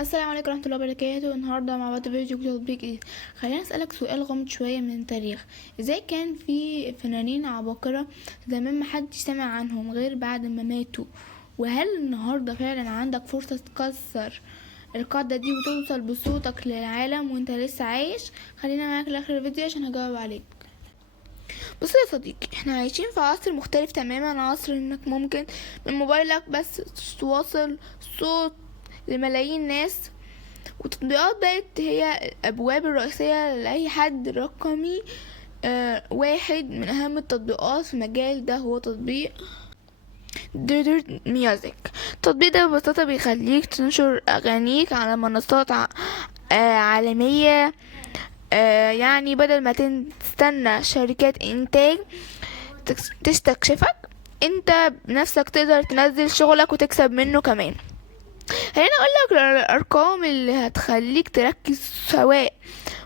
السلام عليكم ورحمة الله وبركاته. النهاردة مع بعض فيديو تطبيق جديد. خلينا أسألك سؤال غامض شوية من التاريخ. ازاي كان في فنانين عباقرة زمان محدش سمع عنهم غير بعد ما ماتوا؟ وهل النهاردة فعلا عندك فرصة تكسر القاعدة دي وتوصل بصوتك للعالم وانت لسه عايش؟ خلينا معاك لاخر الفيديو عشان هجاوب عليك. بص يا صديقي، احنا عايشين في عصر مختلف تماما، عصر انك ممكن من موبايلك بس تواصل صوت لملايين ناس، والتطبيقات بقت هي الابواب الرئيسيه لاي حد رقمي. واحد من اهم التطبيقات في المجال ده هو تطبيق ديردر ميوزك. التطبيق ده ببساطه بيخليك تنشر اغانيك على منصات عالميه. يعني بدل ما تستنى شركات انتاج تستكشفك، انت بنفسك تقدر تنزل شغلك وتكسب منه كمان. خليني اقولك الارقام اللي هتخليك تركز، سواء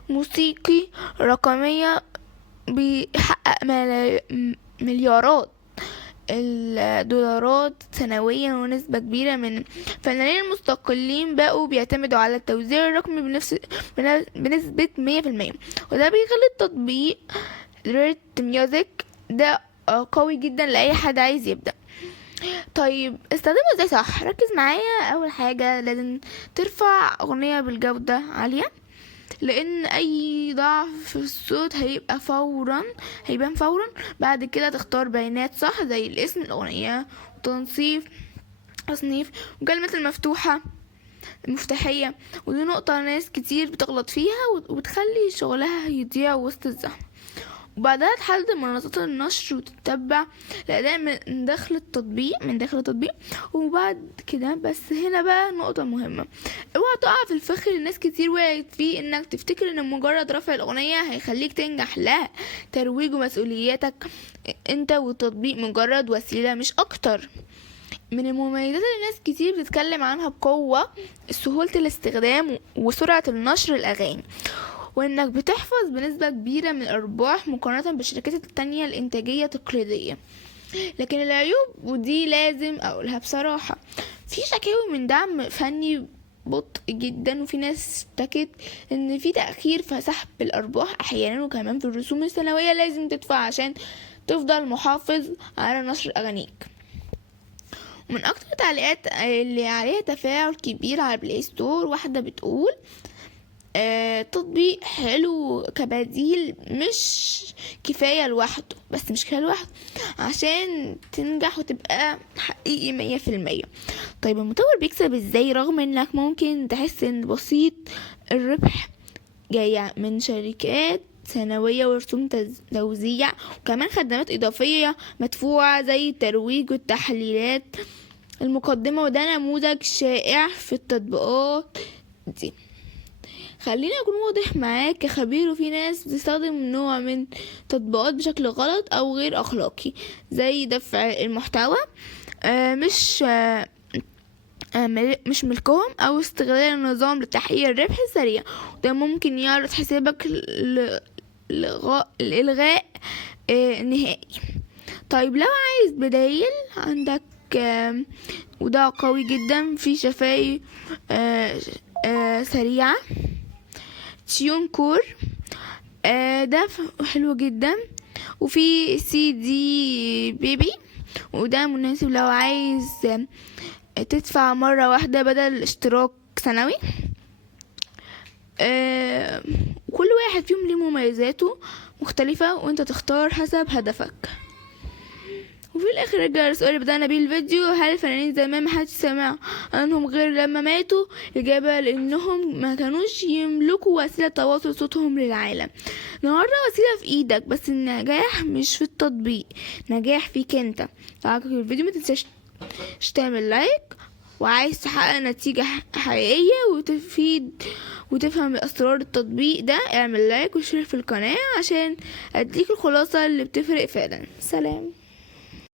موسيقي رقمية بيحقق مليارات الدولارات سنويا، ونسبة كبيرة من الفنانين المستقلين بقوا بيعتمدوا على التوزيع الرقمي بنسبة 100%. وده بيخلي التطبيق ريت ميوزك ده قوي جدا لأي حد عايز يبدأ. طيب استخدمه ازاي صح؟ ركز معايا. اول حاجة لازم ترفع اغنية بالجودة عالية، لان اي ضعف في الصوت هيبان فورا. بعد كده تختار بيانات صح زي الاسم الاغنية تصنيف وكلمة المفتاحية. ودي نقطة ناس كتير بتغلط فيها وبتخلي شغلها يضيع وسط الزحمة. وبعدها تحدد منصات النشر وتتبع الأداء من داخل التطبيق. وبعد كده بس هنا بقى نقطة مهمة، اوعى تقع في الفخ اللي ناس كتير وقعت فيه، انك تفتكر ان مجرد رفع الأغنية هيخليك تنجح. لا، ترويج ومسؤولياتك انت والتطبيق مجرد وسيلة مش اكتر. من المميزات اللي ناس كتير بتتكلم عنها بقوة سهولة الاستخدام وسرعة النشر الأغاني، وانك بتحفظ بنسبة كبيرة من الارباح مقارنة بالشركات التانية الانتاجية التقليدية. لكن العيوب، ودي لازم اقولها بصراحة، في شكاوي من دعم فني بطء جدا، وفي ناس اشتكت ان في تأخير في سحب الارباح احيانا، وكمان في الرسوم السنوية لازم تدفع عشان تفضل محافظ على نشر اغانيك. ومن اكتر التعليقات اللي عليها تفاعل كبير على بلاي ستور، واحدة بتقول تطبيق حلو كبديل، مش كفاية لوحده عشان تنجح وتبقى حقيقي 100%. طيب المطور بيكسب ازاي رغم انك ممكن تحس ان بسيط الربح جاية من شركات سنوية ورسوم توزيع، وكمان خدمات إضافية مدفوعة زي الترويج والتحليلات المقدمة. وده نموذج شائع في التطبيقات دي. خليني اكون واضح معاك كخبير، وفي ناس بتستخدم نوع من تطبيقات بشكل غلط او غير اخلاقي، زي دفع المحتوى مش ملكهم، او استغلال النظام لتحقيق الربح السريع. ده ممكن يعرض حسابك لإلغاء نهائي. طيب لو عايز بدايل، عندك وده قوي جدا في شفاي سريعة، تيون كور ده حلو جدا. وفي سي دي بيبي، وده مناسب لو عايز تدفع مرة واحدة بدل اشتراك سنوي. كل واحد فيهم ليه مميزاته مختلفة، وانت تختار حسب هدفك. وفي الاخر رجع السؤال اللي بدأنا بيه الفيديو: هل الفنانين زمان محدش سمع عنهم غير لما ماتوا؟ الإجابة لأنهم ما كانوش يملكوا وسيلة تواصل صوتهم للعالم. النهاردة وسيلة في ايدك، بس النجاح مش في التطبيق، نجاح فيك انت. لو عجبك الفيديو ما تنساش تعمل لايك، وعايز تحقق نتيجة حقيقية وتفهم اسرار التطبيق ده، اعمل لايك واشترك في القناة عشان اديك الخلاصة اللي بتفرق فعلا. سلام.